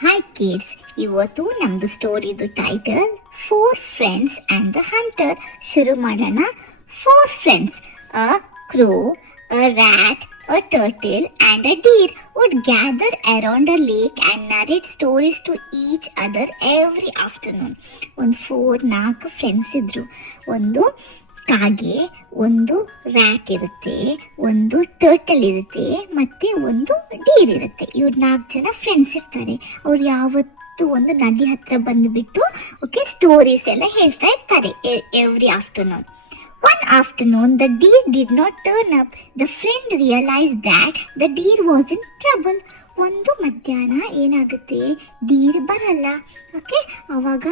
Hi kids, ಇವತ್ತು ನಮ್ದು ಸ್ಟೋರಿದು title four friends and the hunter. ಶುರು ಮಾಡೋಣ. Four friends, a crow, a rat, a turtle and a deer would gather around a lake and narrate stories to each other every afternoon. ಒಂದು ನಾಲ್ಕು friends ಇದ್ರು. ಒಂದು ಕಾಗೆ, ಒಂದು rat ಇರುತ್ತೆ, ಒಂದು ಟರ್ಟಲ್ ಇರುತ್ತೆ, ಮತ್ತೆ ಒಂದು ಡೀರ್ ಇರುತ್ತೆ. ಇವ್ರು 4 ಜನ ಫ್ರೆಂಡ್ಸ್ ಇರ್ತಾರೆ. ಅವ್ರು ಯಾವತ್ತು ಒಂದು ನದಿ ಹತ್ರ ಬಂದುಬಿಟ್ಟು ಸ್ಟೋರೀಸ್ ಎಲ್ಲ ಹೇಳ್ತಾ ಇರ್ತಾರೆ every afternoon. One afternoon, the deer did not turn up. The friend realized that the deer was in trouble. ಒಂದು ಮಧ್ಯಾಹ್ನ ಏನಾಗುತ್ತೆ, ಡೀರ್ ಬರಲ್ಲ. ಅವಾಗ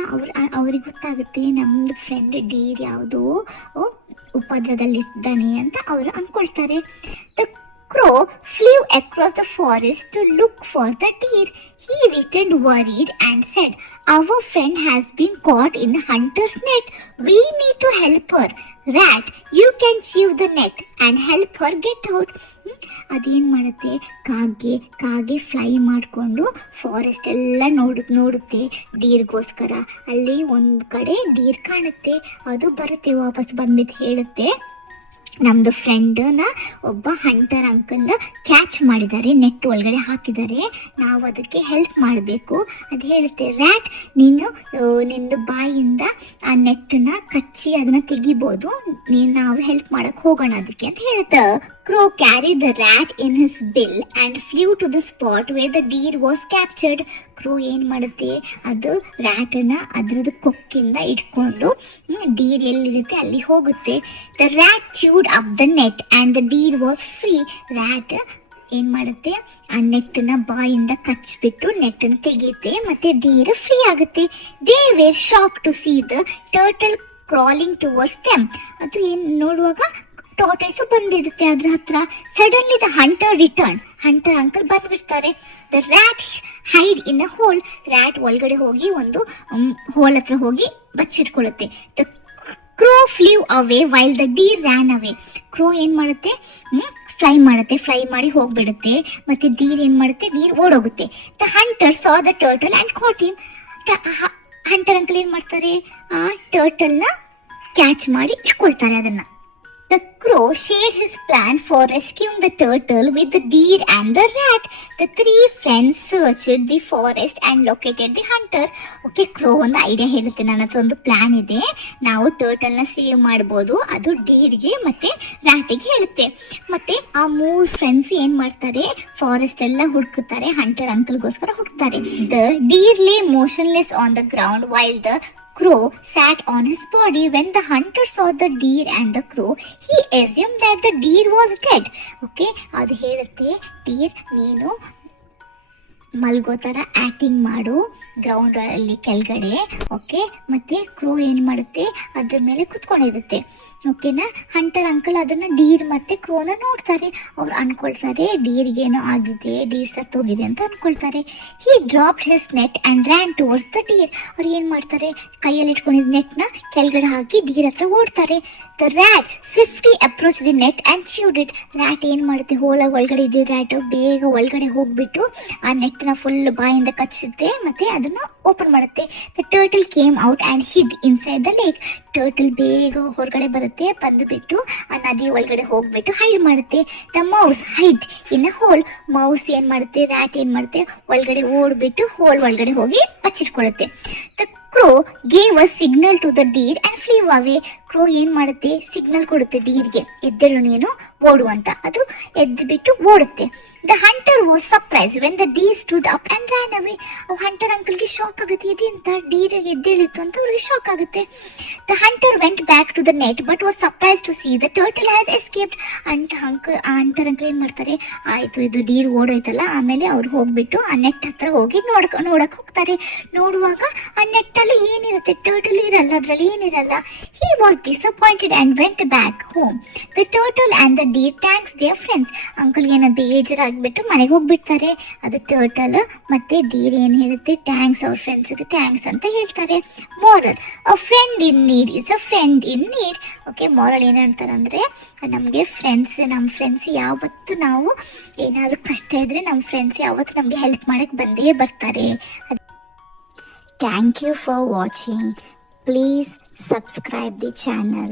ಅವ್ರಿಗೆ ಗೊತ್ತಾಗುತ್ತೆ ನಮ್ಮದು ಫ್ರೆಂಡ್ ಡೀರ್ ಯಾವುದೋ ಉಪದ್ರದಲ್ಲಿದ್ದಾನೆ ಅಂತ ಅವರು ಅಂದ್ಕೊಳ್ತಾರೆ. The crow flew across the forest to look for the deer. He returned worried and said, "Our friend has been caught in the hunter's net. We need to help her. Rat, you can chew the net and help her get out." ಅದೇನು ಮಾಡುತ್ತೆ, ಕಾಗೆ fly ಮಾಡಿಕೊಂಡು forest ಎಲ್ಲ ನೋಡುತ್ತೆ ಡೀರ್ಗೋಸ್ಕರ. ಅಲ್ಲಿ ಒಂದು ಕಡೆ Deere ಕಾಣುತ್ತೆ. ಅದು ಬರುತ್ತೆ, ವಾಪಸ್ ಬಂದ್ಬಿಟ್ಟು ಹೇಳುತ್ತೆ, ನಮ್ಮದು ಫ್ರೆಂಡನ್ನ ಒಬ್ಬ ಹಂಟರ್ ಅಂಕಲ್ ಕ್ಯಾಚ್ ಮಾಡಿದ್ದಾರೆ, ನೆಟ್ ಒಳಗಡೆ ಹಾಕಿದ್ದಾರೆ, ನಾವು ಅದಕ್ಕೆ ಹೆಲ್ಪ್ ಮಾಡಬೇಕು. ಅದು ಹೇಳುತ್ತೆ, ರ್ಯಾಟ್ ನಿಂದು ಬಾಯಿಂದ ಆ ನೆಟ್ಟನ್ನ ಕಚ್ಚಿ ಅದನ್ನು ತೆಗಿಬೋದು, ನಾವು ಹೆಲ್ಪ್ ಮಾಡೋಕ್ಕೆ ಹೋಗೋಣ ಅದಕ್ಕೆ ಅಂತ ಹೇಳುತ್ತೆ. Crow carried the rat in his bill and flew to the spot where the deer was captured. ಕ್ರೋ ಏನು ಮಾಡುತ್ತೆ, ಅದು ರ್ಯಾಟನ್ನು ಅದರದ್ದು ಕೊಕ್ಕಿಂದ ಇಟ್ಕೊಂಡು ಡೀರ್ ಎಲ್ಲಿರುತ್ತೆ ಅಲ್ಲಿ ಹೋಗುತ್ತೆ. The rat chewed up the net and the deer was free. Rat ಏನು ಮಾಡುತ್ತೆ, ಆ ನೆಟ್ಟನ್ನು ಬಾಯಿಂದ ಕಚ್ಚಿಬಿಟ್ಟು ನೆಟ್ಟನ್ನು ತೆಗೆಯುತ್ತೆ, ಮತ್ತು ಡೀರ್ ಫ್ರೀ ಆಗುತ್ತೆ. They were shock to see the turtle crawling towards them. ಅದು ಏನು ನೋಡುವಾಗ ಟಾರ್ಟಾಯ್ಸು ಬಂದಿರುತ್ತೆ ಅದ್ರ ಹತ್ರ. Suddenly the hunter return. Hunter uncle ಬಂದ್ಬಿಡ್ತಾರೆ. The rat hide in a hole. Rat ಒಳಗಡೆ ಹೋಗಿ ಒಂದು ಹೋಲ್ ಹತ್ರ ಹೋಗಿ ಬಚ್ಚಿಟ್ಕೊಳ್ಳುತ್ತೆ. The crow flew away while the deer ran away. Crow ಏನು ಮಾಡುತ್ತೆ, ಫ್ಲೈ ಮಾಡಿ ಹೋಗ್ಬಿಡುತ್ತೆ. ಮತ್ತೆ ಡೀರ್ ಏನು ಮಾಡುತ್ತೆ, ಡೀರ್ ಓಡೋಗುತ್ತೆ. The hunter saw the turtle and caught him. Hunter uncle ಏನು ಮಾಡ್ತಾರೆ, ಆ ಟರ್ಟಲ್ನ ಕ್ಯಾಚ್ ಮಾಡಿ ಇಟ್ಕೊಳ್ತಾರೆ ಅದನ್ನು. The crow shared his plan for rescuing the turtle with the deer and the rat. The 3 friends searched the forest and located the hunter. ಕ್ರೋ ಒಂದು idea ಹೇಳುತ್ತೆ, ನನ್ನ ಹತ್ರ ಒಂದು ಪ್ಲಾನ್ ಇದೆ, ನಾವು ಟರ್ಟಲ್ನ ಸೇವ್ ಮಾಡ್ಬೋದು. ಅದು ಡೀರ್ಗೆ ಮತ್ತು ರ್ಯಾಟಿಗೆ ಹೇಳುತ್ತೆ. ಮತ್ತು ಆ 3 ಫ್ರೆಂಡ್ಸ್ ಏನು ಮಾಡ್ತಾರೆ, ಫಾರೆಸ್ಟ್ ಎಲ್ಲ ಹುಡುಕುತ್ತಾರೆ, ಹಂಟರ್ ಅಂಕಲ್ಗೋಸ್ಕರ ಹುಡುಕ್ತಾರೆ. The deer lay motionless on the ground while the crow sat on his body. When the hunter saw the deer and the crow, he assumed that the deer was dead. ಅದು ಹೇಳುತ್ತೆ, Deere ನೀನು ಮಲ್ಗೋ ಥರ acting ಮಾಡು ground ಅಲ್ಲಿ ಕೆಳಗಡೆ. ಮತ್ತು ಕ್ರೋ ಏನು ಮಾಡುತ್ತೆ, ಅದ್ರ ಮೇಲೆ ಕುತ್ಕೊಂಡಿರುತ್ತೆ. ಓಕೆನಾ. ಹಂಟರ್ ಅಂಕಲ್ ಅದನ್ನು ಡೀರ್ ಮತ್ತು ಕ್ರೋನ ನೋಡ್ತಾರೆ. ಅವ್ರು ಅಂದ್ಕೊಳ್ತಾರೆ ಡೀರ್ಗೇನೋ ಆಗಿದೆ, ಡೀರ್ ಸತ್ತೋಗಿದೆ ಅಂತ ಅಂದ್ಕೊಳ್ತಾರೆ. He dropped his net and ran towards the deer. ಅವ್ರು ಏನು ಮಾಡ್ತಾರೆ, ಕೈಯಲ್ಲಿ ಇಟ್ಕೊಂಡಿದ್ದ ನೆಟ್ನ ಕೆಳಗಡೆ ಹಾಕಿ ಡೀರ್ ಹತ್ರ ಓಡ್ತಾರೆ. The rat swiftly approach the net and chewed it. Rat ಏನು ಮಾಡುತ್ತೆ, ಹೋಲ ಒಳಗಡೆ ಇದ್ದ ರ್ಯಾಟ್ ಬೇಗ ಒಳಗಡೆ ಹೋಗ್ಬಿಟ್ಟು ಆ ನೆಟ್ನ ಫುಲ್ ಬಾಯಿಂದ ಕಚ್ಚುತ್ತೆ ಮತ್ತು ಅದನ್ನು ಓಪನ್ ಮಾಡುತ್ತೆ. The turtle came out and hid inside the lake. Turtle ಬೇಗ ಹೊರಗಡೆ ಬರುತ್ತೆ, ಬಂದುಬಿಟ್ಟು ಆ ನದಿ ಒಳಗಡೆ ಹೋಗ್ಬಿಟ್ಟು ಹೈಡ್ ಮಾಡುತ್ತೆ. The mouse hide in a hole. Mouse ಏನು ಮಾಡುತ್ತೆ, ರ್ಯಾಟ್ ಏನು ಮಾಡುತ್ತೆ, ಒಳಗಡೆ ಓಡ್ಬಿಟ್ಟು ಹೋಲ್ ಒಳಗಡೆ ಹೋಗಿ ಬಚ್ಚಿಟ್ಕೊಳ್ಳುತ್ತೆ. The crow gave a signal to the deer and flew away. Crow ಏನು ಮಾಡುತ್ತೆ, ಸಿಗ್ನಲ್ ಕೊಡುತ್ತೆ ಡೀರ್ಗೆ, ಎದ್ದೇಳು ನೀನು ಓಡು ಅಂತ. ಅದು ಎದ್ದು ಬಿಟ್ಟು ಓಡುತ್ತೆ. The hunter was surprise when the deer stood up and ran away. Hunter ಅಂಕಲ್ಗೆ ಶಾಕ್ ಆಗುತ್ತೆ, ಇದೆಂತ ಡೀರ್ ಎದ್ದೇಳಿತ್ತು ಅಂತ ಅವ್ರಿಗೆ ಶಾಕ್ ಆಗುತ್ತೆ. The hunter went back to the net but was surprise to see the turtle has escaped. Hunter uncle ಏನು ಮಾಡ್ತಾರೆ, ಆಯಿತು ಇದು ಡೀರ್ ಓಡೋಯ್ತಲ್ಲ, ಆಮೇಲೆ ಅವ್ರು ಹೋಗ್ಬಿಟ್ಟು ಆ ನೆಟ್ ಹತ್ರ ಹೋಗಿ ನೋಡಕ್ಕೆ ಹೋಗ್ತಾರೆ. ನೋಡುವಾಗ ಆ ನೆಟ್ಟಲ್ಲಿ ಏನಿರುತ್ತೆ, ಟರ್ಟಲ್ ಇರಲ್ಲ, ಅದರಲ್ಲಿ ಏನಿರಲ್ಲ. He was disappointed and went back home. The turtle and the deer thanks their friends. ಅಂಕಲ್ಗೆ ಏನೋ ಬೇಜಾರಾಗ್ಬಿಟ್ಟು ಮನೆಗೆ ಹೋಗ್ಬಿಡ್ತಾರೆ. ಅದು ಟರ್ಟಲ್ ಮತ್ತೆ ಡೀರ್ ಏನು ಹೇಳುತ್ತೆ, ಟ್ಯಾಂಕ್ಸ್ ಅವ್ರ ಫ್ರೆಂಡ್ಸ್ಗೆ ಟ್ಯಾಂಕ್ಸ್ ಅಂತ ಹೇಳ್ತಾರೆ. Moral, a friend in need is a friend in need. Okay, moral ಏನಂತಾರೆ ಅಂದರೆ, ನಮಗೆ ನಮ್ಮ ಫ್ರೆಂಡ್ಸ್ ಯಾವತ್ತು ನಾವು ಏನಾದರೂ ಕಷ್ಟ ಇದ್ದರೆ ನಮ್ಮ ಫ್ರೆಂಡ್ಸ್ ಯಾವತ್ತು ನಮಗೆ ಹೆಲ್ಪ್ ಮಾಡೋಕ್ಕೆ ಬಂದೇ ಬರ್ತಾರೆ. Thank you for watching. Please subscribe the channel.